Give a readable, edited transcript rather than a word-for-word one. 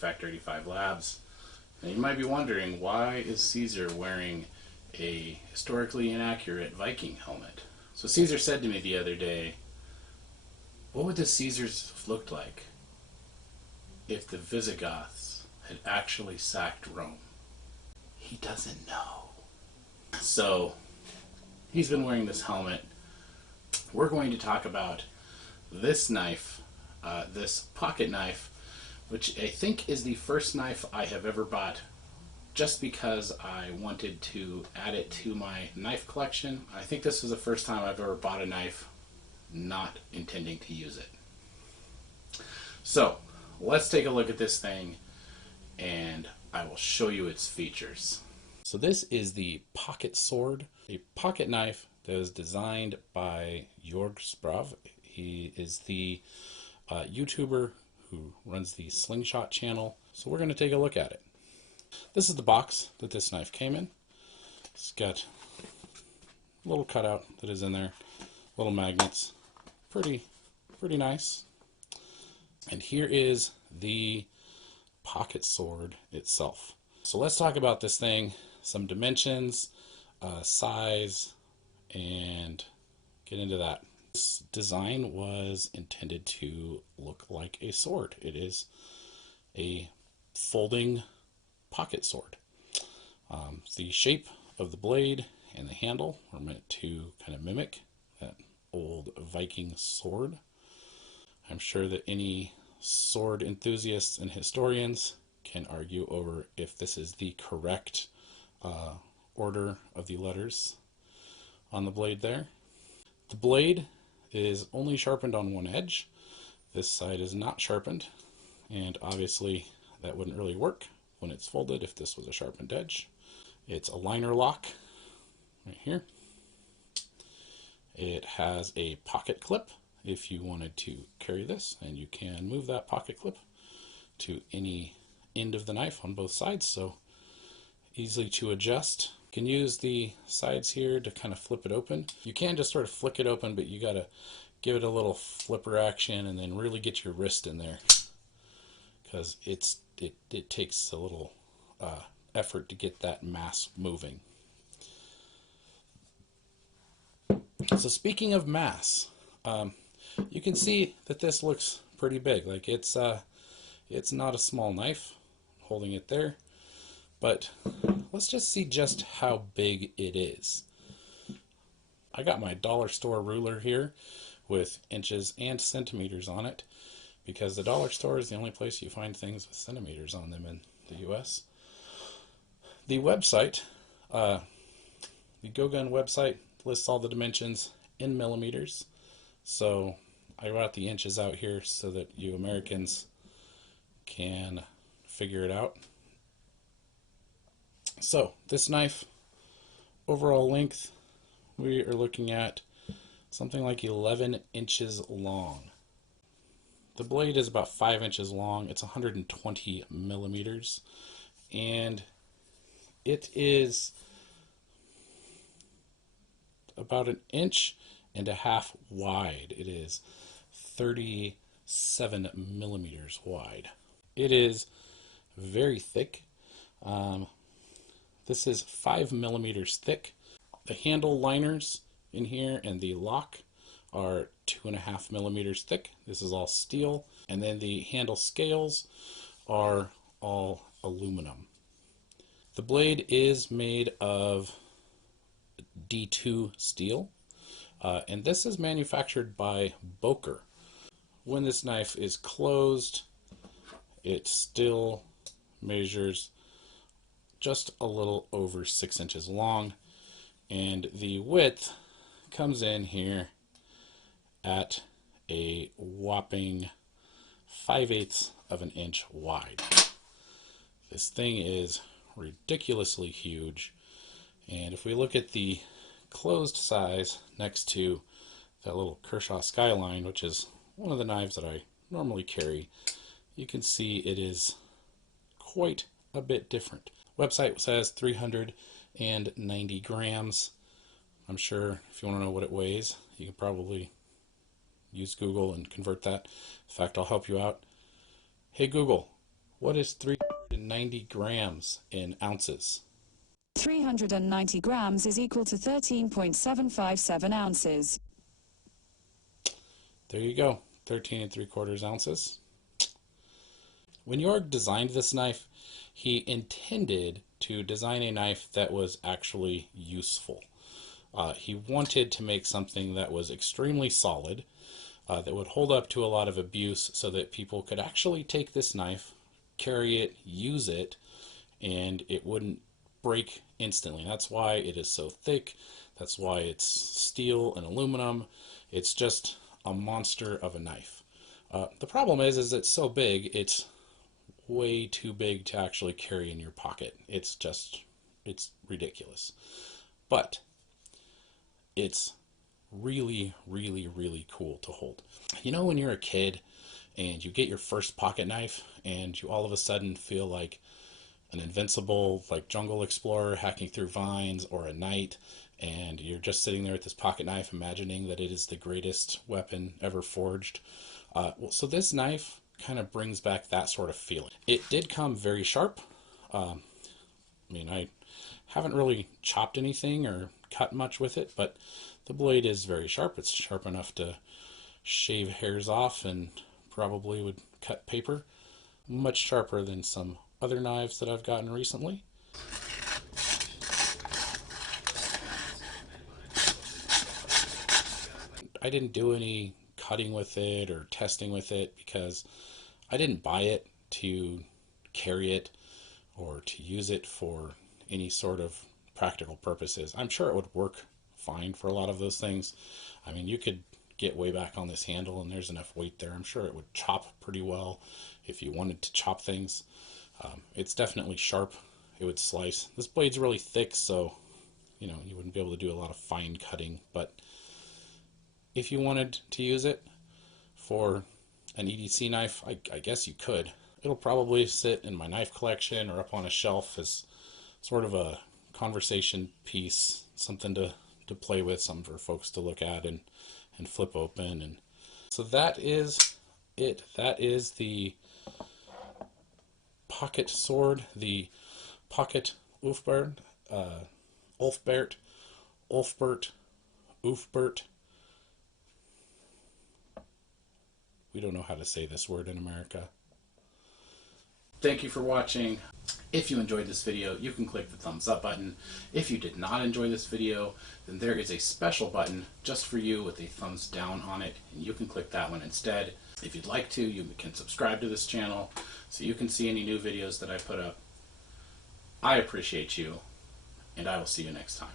Factor 85 Labs. Now you might be wondering, why is Caesar wearing a historically inaccurate Viking helmet? So Caesar said to me the other day, what would the Caesars have looked like if the Visigoths had actually sacked Rome? He doesn't know. So he's been wearing this helmet. We're going to talk about this knife, this pocket knife, which I think is the first knife I have ever bought just because I wanted to add it to my knife collection. I think this was the first time I've ever bought a knife not intending to use it. So let's take a look at this thing and I will show you its features. So this is the pocket sword, a pocket knife that was designed by Jörg Sprave. He is the YouTuber who runs the Slingshot Channel. So we're going to take a look at it. This is the box that this knife came in. It's got a little cutout that is in there, little magnets. Pretty nice. And here is the pocket sword itself. So let's talk about this thing, some dimensions, size, and get into that. This design was intended to look like a sword. It is a folding pocket sword. The shape of the blade and the handle are meant to kind of mimic that old Viking sword. I'm sure that any sword enthusiasts and historians can argue over if this is the correct order of the letters on the blade there. The blade is only sharpened on one edge. This side is not sharpened, and obviously that wouldn't really work when it's folded if this was a sharpened edge. It's a liner lock right here. It has a pocket clip if you wanted to carry this, and you can move that pocket clip to any end of the knife on both sides, so easily to adjust. You can use the sides here to kind of flip it open. You can just sort of flick it open, but you got to give it a little flipper action and then really get your wrist in there, because it takes a little effort to get that mass moving. So speaking of mass, you can see that this looks pretty big. Like it's not a small knife, holding it there, but let's just see just how big it is. I got my dollar store ruler here with inches and centimeters on it, because the dollar store is the only place you find things with centimeters on them in the US. The website, the GoGun website, lists all the dimensions in millimeters. So I wrote the inches out here so that you Americans can figure it out. So this knife, overall length, we are looking at something like 11 inches long. The blade is about 5 inches long. It's 120 millimeters, and it is about 1.5 inches wide. It is 37 millimeters wide. It is very thick. This is 5 millimeters thick. The handle liners in here and the lock are 2.5 millimeters thick. This is all steel. And then the handle scales are all aluminum. The blade is made of D2 steel, and this is manufactured by Boker. When this knife is closed, it still measures just a little over 6 inches long, and the width comes in here at a whopping 5/8 of an inch wide. This thing is ridiculously huge, and if we look at the closed size next to that little Kershaw Skyline, which is one of the knives that I normally carry, you can see it is quite a bit different. Website says 390 grams. I'm sure if you want to know what it weighs, you can probably use Google and convert that. In fact, I'll help you out. Hey Google, What is 390 grams in ounces? 390 grams is equal to 13.757 ounces. There you go, 13 3/4 ounces. When Jörg designed this knife, he intended to design a knife that was actually useful. He wanted to make something that was extremely solid, that would hold up to a lot of abuse so that people could actually take this knife, carry it, use it, and it wouldn't break instantly. That's why it is so thick. That's why it's steel and aluminum. It's just a monster of a knife. The problem is it's so big, it's way too big to actually carry in your pocket. It's ridiculous. But it's really, really, really cool to hold. You know when you're a kid and you get your first pocket knife and you all of a sudden feel like an invincible, like jungle explorer hacking through vines, or a knight, and you're just sitting there with this pocket knife imagining that it is the greatest weapon ever forged? So this knife kind of brings back that sort of feeling. It did come very sharp. I haven't really chopped anything or cut much with it, but the blade is very sharp. It's sharp enough to shave hairs off and probably would cut paper. Much sharper than some other knives that I've gotten recently. I didn't do any cutting with it or testing with it because I didn't buy it to carry it or to use it for any sort of practical purposes. I'm sure it would work fine for a lot of those things. I mean, you could get way back on this handle and there's enough weight there. I'm sure it would chop pretty well if you wanted to chop things. It's definitely sharp. It would slice. This blade's really thick, so you wouldn't be able to do a lot of fine cutting, but if you wanted to use it for an EDC knife, I guess you could. It'll probably sit in my knife collection or up on a shelf as sort of a conversation piece, something to play with, something for folks to look at and flip open. And so that is it. That is the pocket sword, the Pocket Ulfberht, Ulfberht. We don't know how to say this word in America. Thank you for watching. If you enjoyed this video, you can click the thumbs up button. If you did not enjoy this video, then there is a special button just for you with a thumbs down on it, and you can click that one instead. If you'd like to, you can subscribe to this channel so you can see any new videos that I put up. I appreciate you, and I will see you next time.